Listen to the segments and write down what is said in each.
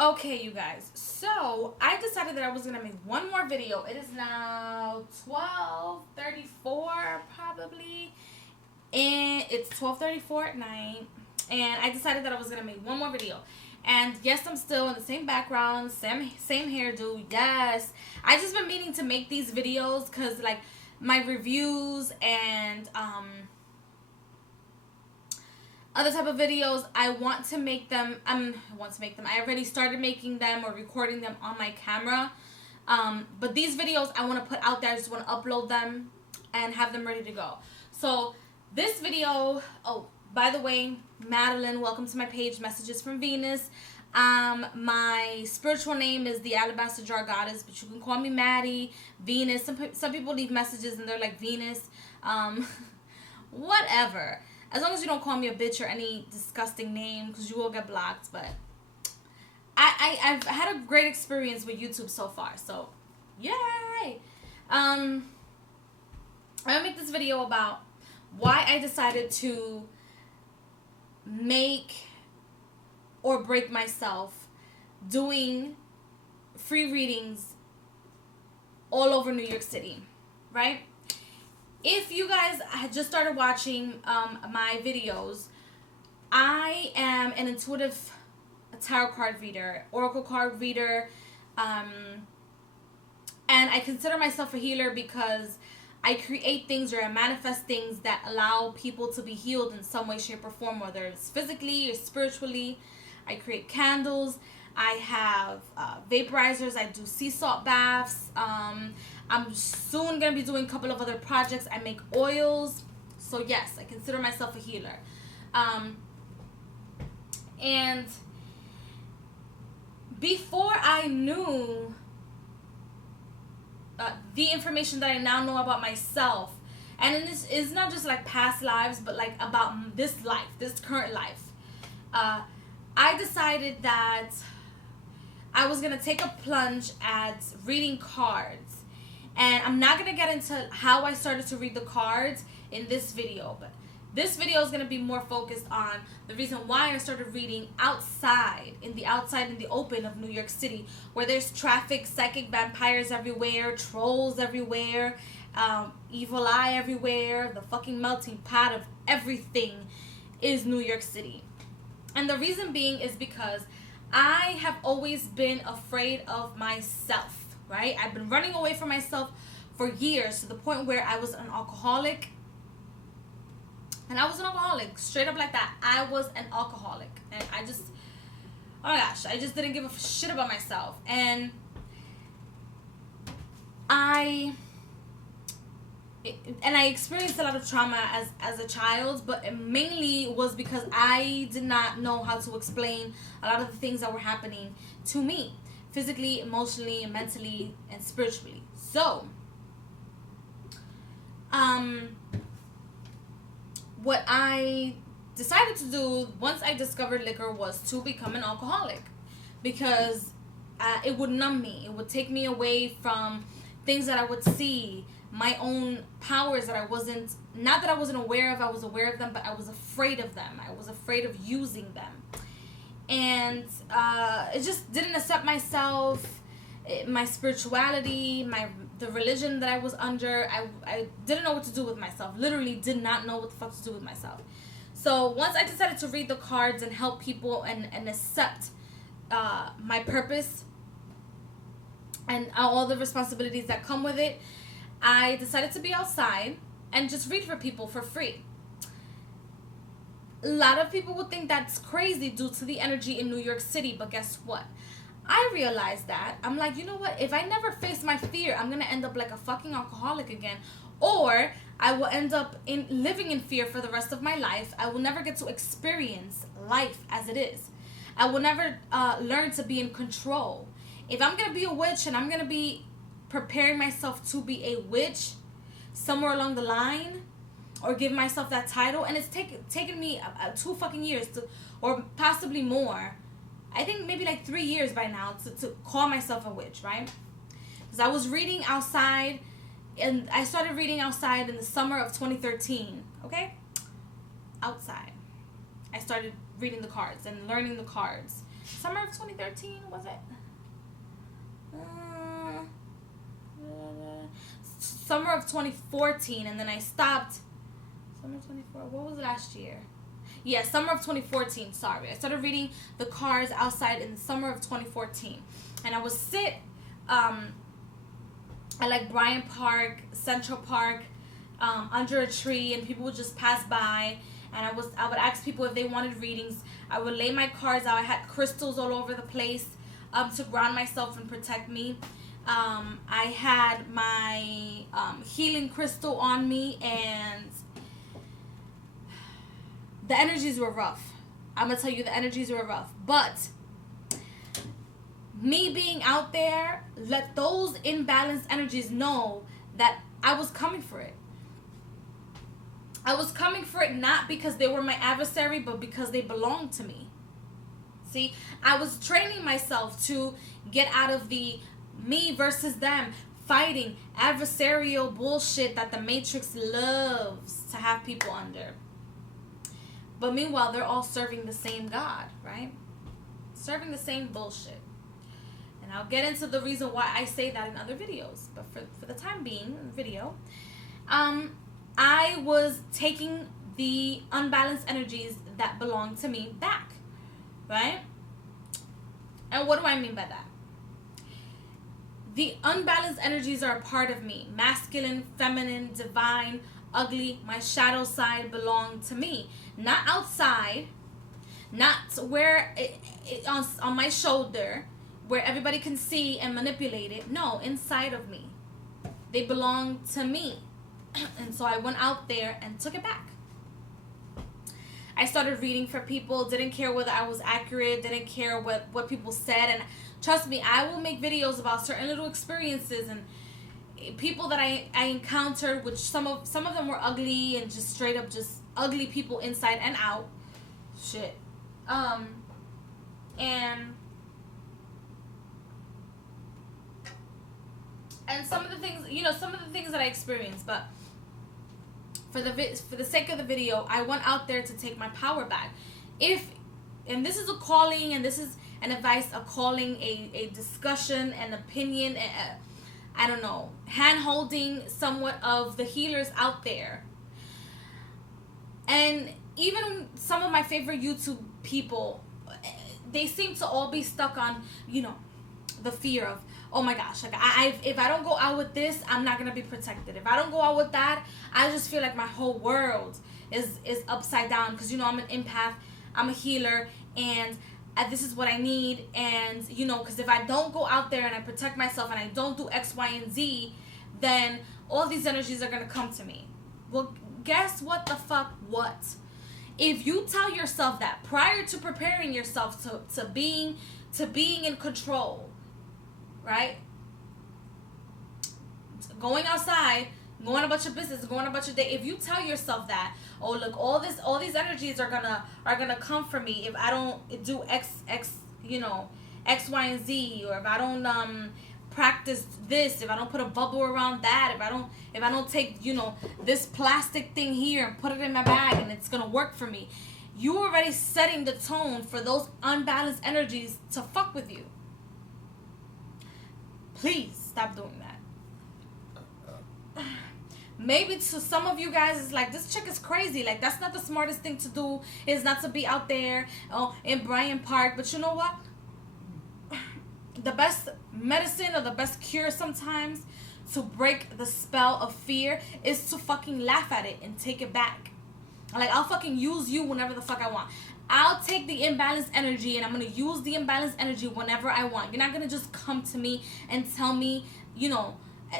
Okay, you guys. So I decided that I was gonna make one more video. It is now 12:34 probably, and it's 12:34 at night. And I decided that I was gonna make one more video. And yes, I'm still in the same background, same hairdo. Yes, I just been meaning to make these videos because like my reviews and other type of videos, I want to make them. I want to make them. I already started making them or recording them on my camera. But these videos I want to put out there. I just want to upload them and have them ready to go. So this video. Oh, by the way, Madeline, welcome to my page. Messages from Venus. My spiritual name is the Alabaster Jar Goddess, but you can call me Maddie, Venus. Some people leave messages and they're like Venus. Whatever. As long as you don't call me a bitch or any disgusting name, because you will get blocked. But I've had a great experience with YouTube so far. So, yay! I'm gonna make this video about why I decided to make or break myself doing free readings all over New York City, right? If you guys had just started watching my videos, I am an intuitive tarot card reader, oracle card reader, and I consider myself a healer because I create things or I manifest things that allow people to be healed in some way, shape, or form, whether it's physically or spiritually. I create candles. I have vaporizers. I do sea salt baths. I'm soon going to be doing a couple of other projects. I make oils. So, yes, I consider myself a healer. And before I knew the information that I now know about myself, and it's not just like past lives, but like about this life, this current life, I decided that I was going to take a plunge at reading cards. And I'm not going to get into how I started to read the cards in this video, but this video is going to be more focused on the reason why I started reading outside in the open of New York City, where there's traffic, psychic vampires everywhere, trolls everywhere, evil eye everywhere, the fucking melting pot of everything is New York City. And the reason being is because I have always been afraid of myself. Right? I've been running away from myself for years to the point where I was an alcoholic. And I was an alcoholic. Straight up like that. I was an alcoholic. And oh my gosh, I just didn't give a shit about myself. And I experienced a lot of trauma as a child, but it mainly was because I did not know how to explain a lot of the things that were happening to me. Physically, emotionally, mentally, and spiritually. So, what I decided to do once I discovered liquor was to become an alcoholic, because it would numb me. It would take me away from things that I would see, my own powers that I wasn't aware of. I was aware of them, but I was afraid of them. I was afraid of using them. And it just didn't accept myself, my spirituality, the religion that I was under. I didn't know what to do with myself. Literally did not know what the fuck to do with myself. So once I decided to read the cards and help people and accept my purpose and all the responsibilities that come with it, I decided to be outside and just read for people for free. A lot of people would think that's crazy due to the energy in New York City, but guess what? I realized that. I'm like, you know what? If I never face my fear, I'm going to end up like a fucking alcoholic again. Or I will end up living in fear for the rest of my life. I will never get to experience life as it is. I will never learn to be in control. If I'm going to be a witch and I'm going to be preparing myself to be a witch somewhere along the line, or give myself that title, and it's taken me 2 fucking years to, or possibly more. I think maybe like 3 years by now to call myself a witch, right? Because I was reading outside, and I started reading outside in the summer of 2013. Okay, outside, I started reading the cards and learning the cards, Summer of 2013, was it? Summer of 2014, and then I stopped. Summer 24. What was last year? Yeah, summer of 2014. Sorry, I started reading the cards outside in the summer of 2014, and I would sit at like Bryant Park, Central Park, under a tree, and people would just pass by, and I would ask people if they wanted readings. I would lay my cards out. I had crystals all over the place to ground myself and protect me. I had my healing crystal on me, and the energies were rough. I'm gonna tell you, the energies were rough, but me being out there let those imbalanced energies know that I was coming for it. I was coming for it not because they were my adversary, but because they belonged to me. See, I was training myself to get out of the me versus them fighting adversarial bullshit that the Matrix loves to have people under. But meanwhile, they're all serving the same God, right? Serving the same bullshit. And I'll get into the reason why I say that in other videos. But for the time being, video, I was taking the unbalanced energies that belong to me back, right? And what do I mean by that? The unbalanced energies are a part of me. Masculine, feminine, divine, ugly, my shadow side belong to me. Not outside, not where on my shoulder, where everybody can see and manipulate it. No, inside of me. They belong to me. And so I went out there and took it back. I started reading for people, didn't care whether I was accurate, didn't care what people said. And trust me, I will make videos about certain little experiences and people that I encountered, which some of them were ugly and just straight up just ugly people inside and out. Shit. And some of the things that I experienced, but for the sake of the video, I went out there to take my power back. And this is a calling, and this is an advice, a calling, a discussion, an opinion, I don't know, hand-holding somewhat of the healers out there. And even some of my favorite YouTube people, they seem to all be stuck on, the fear of, oh my gosh, like if I don't go out with this, I'm not gonna be protected. If I don't go out with that, I just feel like my whole world is upside down, because I'm an empath, I'm a healer, and this is what I need. And because if I don't go out there and I protect myself and I don't do X, Y, and Z, then all these energies are gonna come to me. Well, guess what the fuck? What? If you tell yourself that prior to preparing yourself to being in control, right? Going outside, going about your business, going about your day. If you tell yourself that, oh look, all these energies are gonna come from me if I don't do X, Y, and Z, or if I don't practice this, if I don't put a bubble around that, if I don't take this plastic thing here and put it in my bag and it's gonna work for me. You already setting the tone for those unbalanced energies to fuck with you. Please stop doing that. Maybe to some of you guys, it's like, this chick is crazy. Like, that's not the smartest thing to do, is not to be out there in Bryant Park. But you know what? The best medicine, or the best cure sometimes to break the spell of fear, is to fucking laugh at it and take it back. Like, I'll fucking use you whenever the fuck I want. I'll take the imbalanced energy and I'm going to use the imbalanced energy whenever I want. You're not going to just come to me and tell me,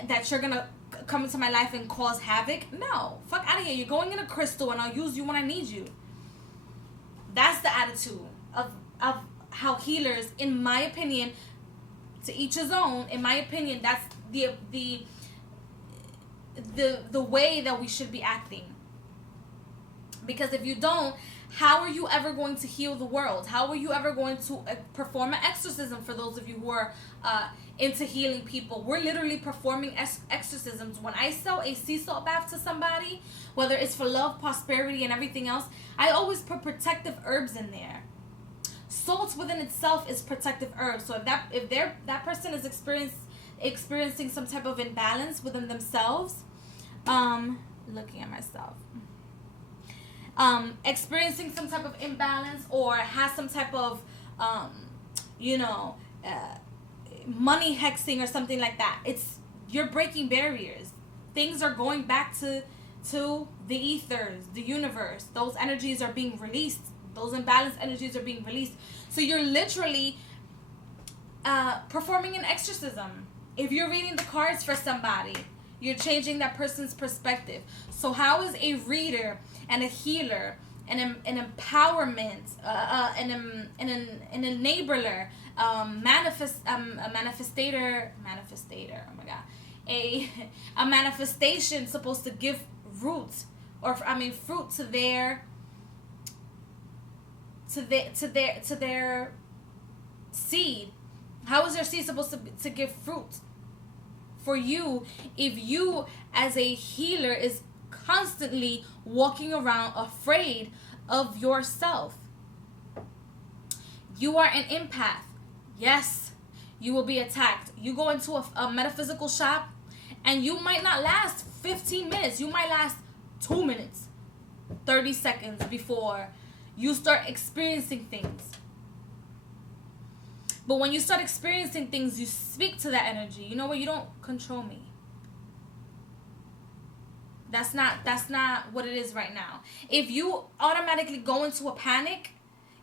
that you're going to come into my life and cause havoc. No. Fuck out of here. You're going in a crystal and I'll use you when I need you. That's the attitude of how healers, in my opinion, to each his own, in my opinion, that's the way that we should be acting. Because if you don't, how are you ever going to heal the world? How are you ever going to perform an exorcism? For those of you who are into healing people, we're literally performing exorcisms. When I sell a sea salt bath to somebody, whether it's for love, prosperity, and everything else, I always put protective herbs in there. Salt within itself is protective herb. So if that person is experiencing some type of imbalance within themselves, looking at myself, experiencing some type of imbalance, or has some type of you know money hexing or something like that, you're breaking barriers. Things are going back to the ethers, the universe. Those energies are being released. Those imbalanced energies are being released. So you're literally performing an exorcism. If you're reading the cards for somebody, you're changing that person's perspective. So how is a reader and a healer and an empowerment, an enabler, a manifestator, oh my god, a manifestation supposed to give root, or fruit to their seed? How is their seed supposed to give fruit for you if you as a healer is constantly walking around afraid of yourself? You are an empath. Yes, you will be attacked. You go into a metaphysical shop and you might not last 15 minutes. You might last 2 minutes, 30 seconds before you start experiencing things. But when you start experiencing things, you speak to that energy. You know what? You don't control me. That's not what it is right now. If you automatically go into a panic,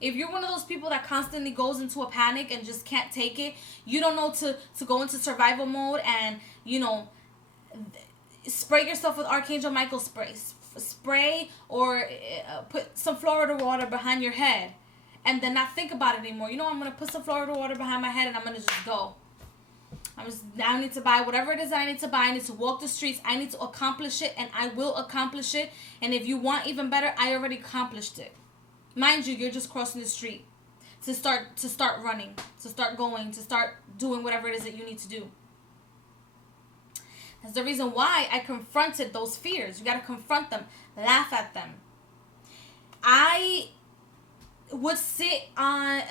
if you're one of those people that constantly goes into a panic and just can't take it, you don't know to go into survival mode and, spray yourself with Archangel Michael spray, or put some Florida water behind your head and then not think about it anymore. I'm going to put some Florida water behind my head and I'm going to just go. I need to buy whatever it is that I need to buy. I need to walk the streets. I need to accomplish it, and I will accomplish it. And if you want even better, I already accomplished it. Mind you, you're just crossing the street to start running, to start going, to start doing whatever it is that you need to do. That's the reason why I confronted those fears. You got to confront them, laugh at them. I would sit on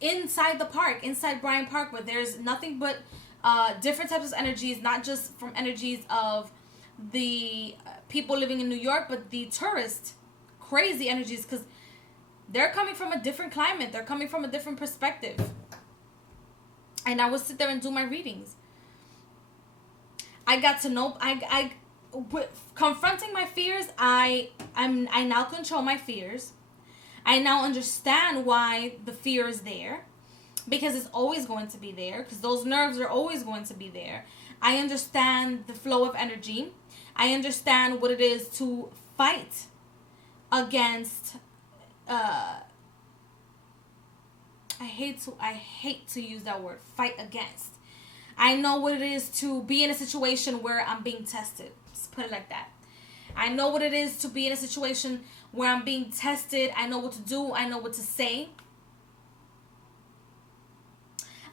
inside the park, inside Bryant Park, where there's nothing but different types of energies, not just from energies of the people living in New York, but the tourist crazy energies, because they're coming from a different climate, they're coming from a different perspective. And I would sit there and do my readings. I got to know, with confronting my fears, I now control my fears. I now understand why the fear is there, because it's always going to be there, because those nerves are always going to be there. I understand the flow of energy. I understand what it is to fight against, I hate to use that word, fight against. I know what it is to be in a situation where I'm being tested. Let's put it like that. I know what it is to be in a situation where I'm being tested. I know what to do. I know what to say.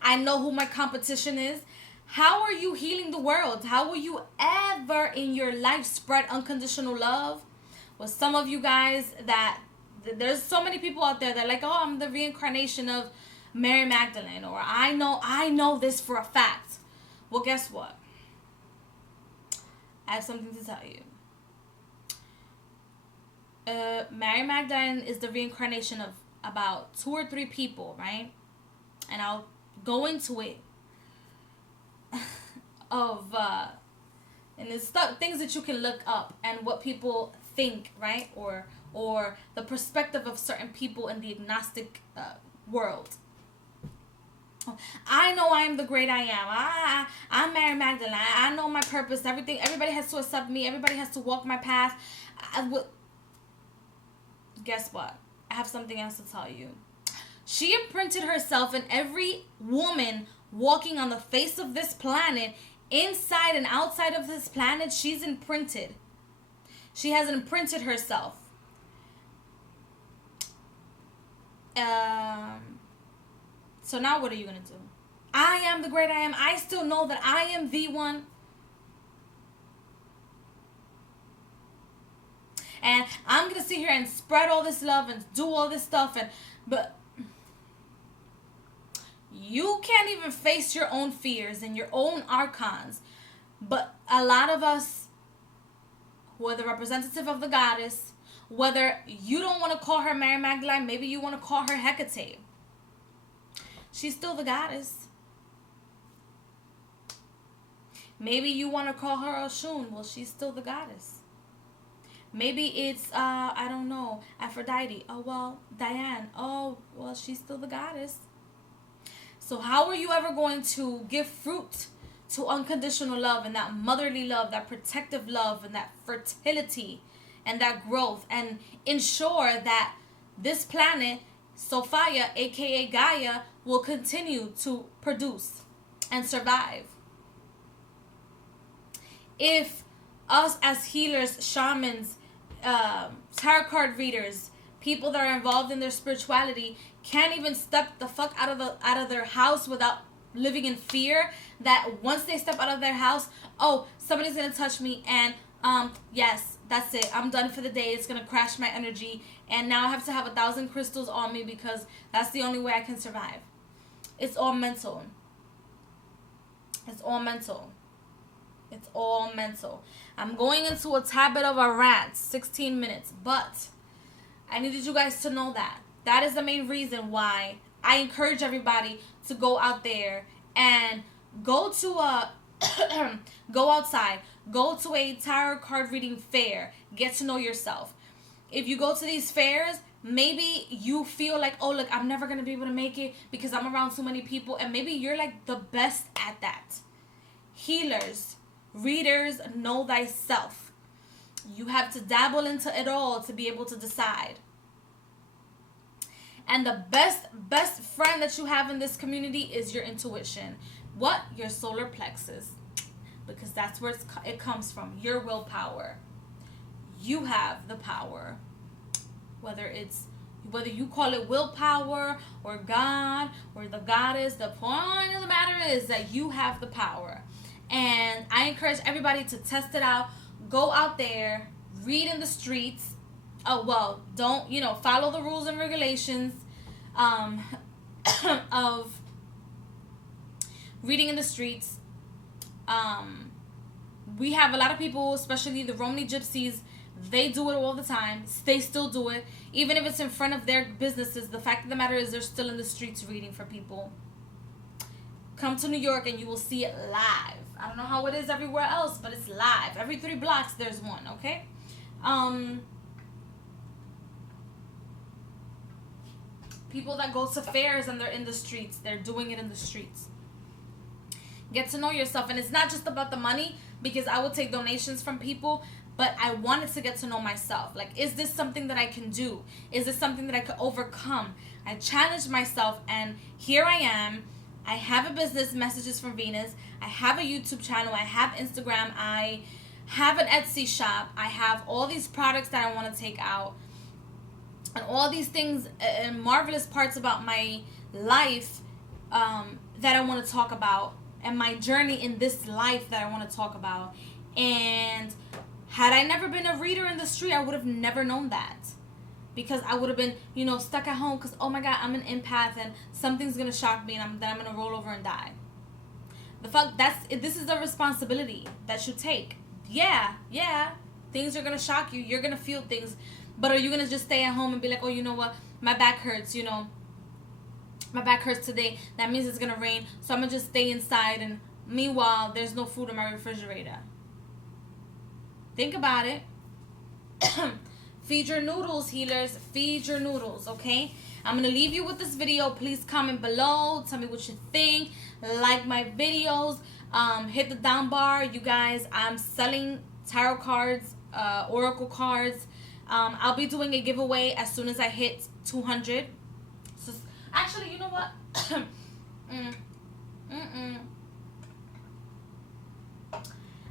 I know who my competition is. How are you healing the world? How will you ever in your life spread unconditional love? Well, some of you guys there's so many people out there that are like, oh, I'm the reincarnation of Mary Magdalene, or I know this for a fact. Well, guess what? I have something to tell you. Mary Magdalene is the reincarnation of about 2 or 3 people, right? And I'll go into it of and it's things that you can look up and what people think, right? Or the perspective of certain people in the agnostic world. I know I am the great I am. I'm Mary Magdalene. I know my purpose. Everybody has to accept me. Everybody has to walk my path. Guess what? I have something else to tell you. She imprinted herself in every woman walking on the face of this planet, inside and outside of this planet. She's imprinted. She has imprinted herself. So now what are you going to do? I am the great I am. I still know that I am the one. And I'm going to sit here and spread all this love and do all this stuff. But you can't even face your own fears and your own archons. But a lot of us, who are the representative of the goddess, whether you don't want to call her Mary Magdalene, maybe you want to call her Hecate. She's still the goddess. Maybe you want to call her Oshun. Well, she's still the goddess. Maybe it's, I don't know, Aphrodite. Oh, well, Diane. Oh, well, she's still the goddess. So how are you ever going to give fruit to unconditional love and that motherly love, that protective love, and that fertility and that growth, and ensure that this planet, Sophia, aka Gaia, will continue to produce and survive? If us as healers, shamans, tarot card readers, people that are involved in their spirituality can't even step the fuck out of their house without living in fear that once they step out of their house, oh, somebody's gonna touch me, and yes, that's it, I'm done for the day, it's gonna crash my energy, and now I have to have 1,000 crystals on me because that's the only way I can survive. It's all mental. It's all mental. It's all mental. I'm going into a tad bit of a rant, 16 minutes, but I needed you guys to know that. That is the main reason why I encourage everybody to go out there and go to a go outside, go to a tarot card reading fair, get to know yourself. If you go to these fairs, maybe you feel like, oh, look, I'm never going to be able to make it because I'm around so many people, and maybe you're like the best at that. Healers, readers, know thyself. You have to dabble into it all to be able to decide. And the best friend that you have in this community is your intuition. What? Your solar plexus. Because that's where it comes from. Your willpower. You have the power. Whether you call it willpower or God or the goddess, the point of the matter is that you have the power. And I encourage everybody to test it out. Go out there, read in the streets. Oh, well, don't, follow the rules and regulations of reading in the streets. We have a lot of people, especially the Romani gypsies, they do it all the time. They still do it. Even if it's in front of their businesses, the fact of the matter is they're still in the streets reading for people. Come to New York and you will see it live. I don't know how it is everywhere else, but it's live. Every 3 blocks there's one, okay? People that go to fairs and they're in the streets, they're doing it in the streets. Get to know yourself. And it's not just about the money, because I will take donations from people, but I wanted to get to know myself. Like, is this something that I can do? Is this something that I could overcome? I challenged myself, and here I am. I have a business, Messages from Venus. I have a YouTube channel. I have Instagram. I have an Etsy shop. I have all these products that I want to take out. And all these things and marvelous parts about my life that I want to talk about. And my journey in this life that I want to talk about. And had I never been a reader in the street, I would have never known that. Because I would have been, stuck at home because, oh my God, I'm an empath and something's going to shock me and then I'm going to roll over and die. This is a responsibility that you take. Yeah, things are going to shock you. You're going to feel things. But are you going to just stay at home and be like, oh, you know what? My back hurts, My back hurts today. That means it's going to rain. So I'm going to just stay inside. And meanwhile, there's no food in my refrigerator. Think about it. Feed your noodles, healers. Feed your noodles, okay? I'm going to leave you with this video. Please comment below. Tell me what you think. Like my videos. Hit the down bar. You guys, I'm selling tarot cards, oracle cards. I'll be doing a giveaway as soon as I hit 200. So, actually, you know what?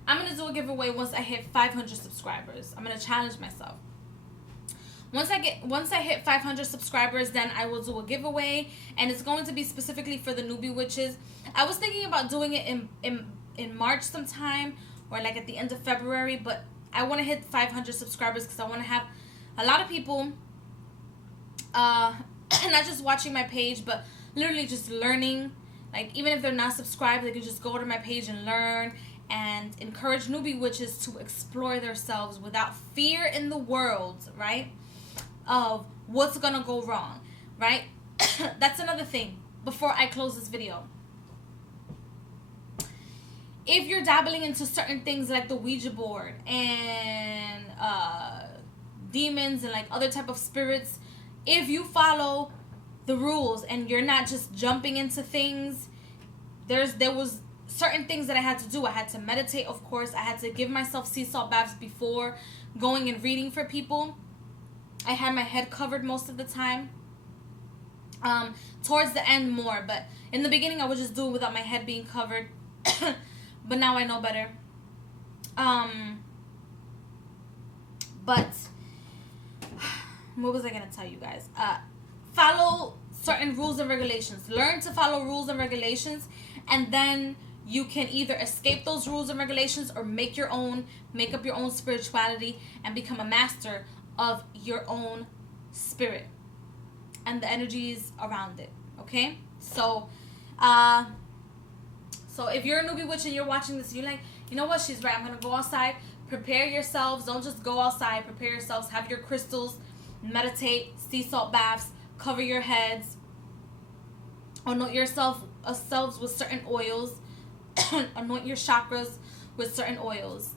I'm going to do a giveaway once I hit 500 subscribers. I'm going to challenge myself. Once I hit 500 subscribers, then I will do a giveaway, and it's going to be specifically for the newbie witches. I was thinking about doing it in March sometime, or like at the end of February, but I want to hit 500 subscribers because I want to have a lot of people not just watching my page, but literally just learning Like, even if they're not subscribed, they can just go to my page and learn, and encourage newbie witches to explore themselves without fear in the world, right? Of what's gonna go wrong, right? That's another thing before I close this video. If you're dabbling into certain things like the Ouija board and demons and like other type of spirits, if you follow the rules and you're not just jumping into things, there was certain things that I had to do. I had to meditate, of course. I had to give myself sea salt baths before going and reading for people. I had my head covered most of the time. Towards the end more, but in the beginning I would just do it without my head being covered. But now I know better. But what was I gonna tell you guys? Follow certain rules and regulations. Learn to follow rules and regulations, and then you can either escape those rules and regulations or make up your own spirituality and become a master of your own spirit and the energies around it. Okay? So if you're a newbie witch and you're watching this, you're like, you know what, she's right, I'm gonna go outside. Prepare yourselves. Don't just go outside. Prepare yourselves. Have your crystals. Meditate. Sea salt baths. Cover your heads. Anoint yourselves with certain oils. Anoint your chakras with certain oils.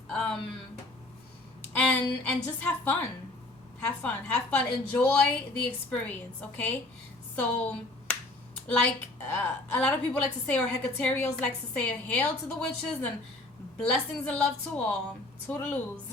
And just have fun. Have fun. Enjoy the experience. Okay. So, like a lot of people like to say, or Hecatarios likes to say, hail to the witches and blessings and love to all. Toodaloos.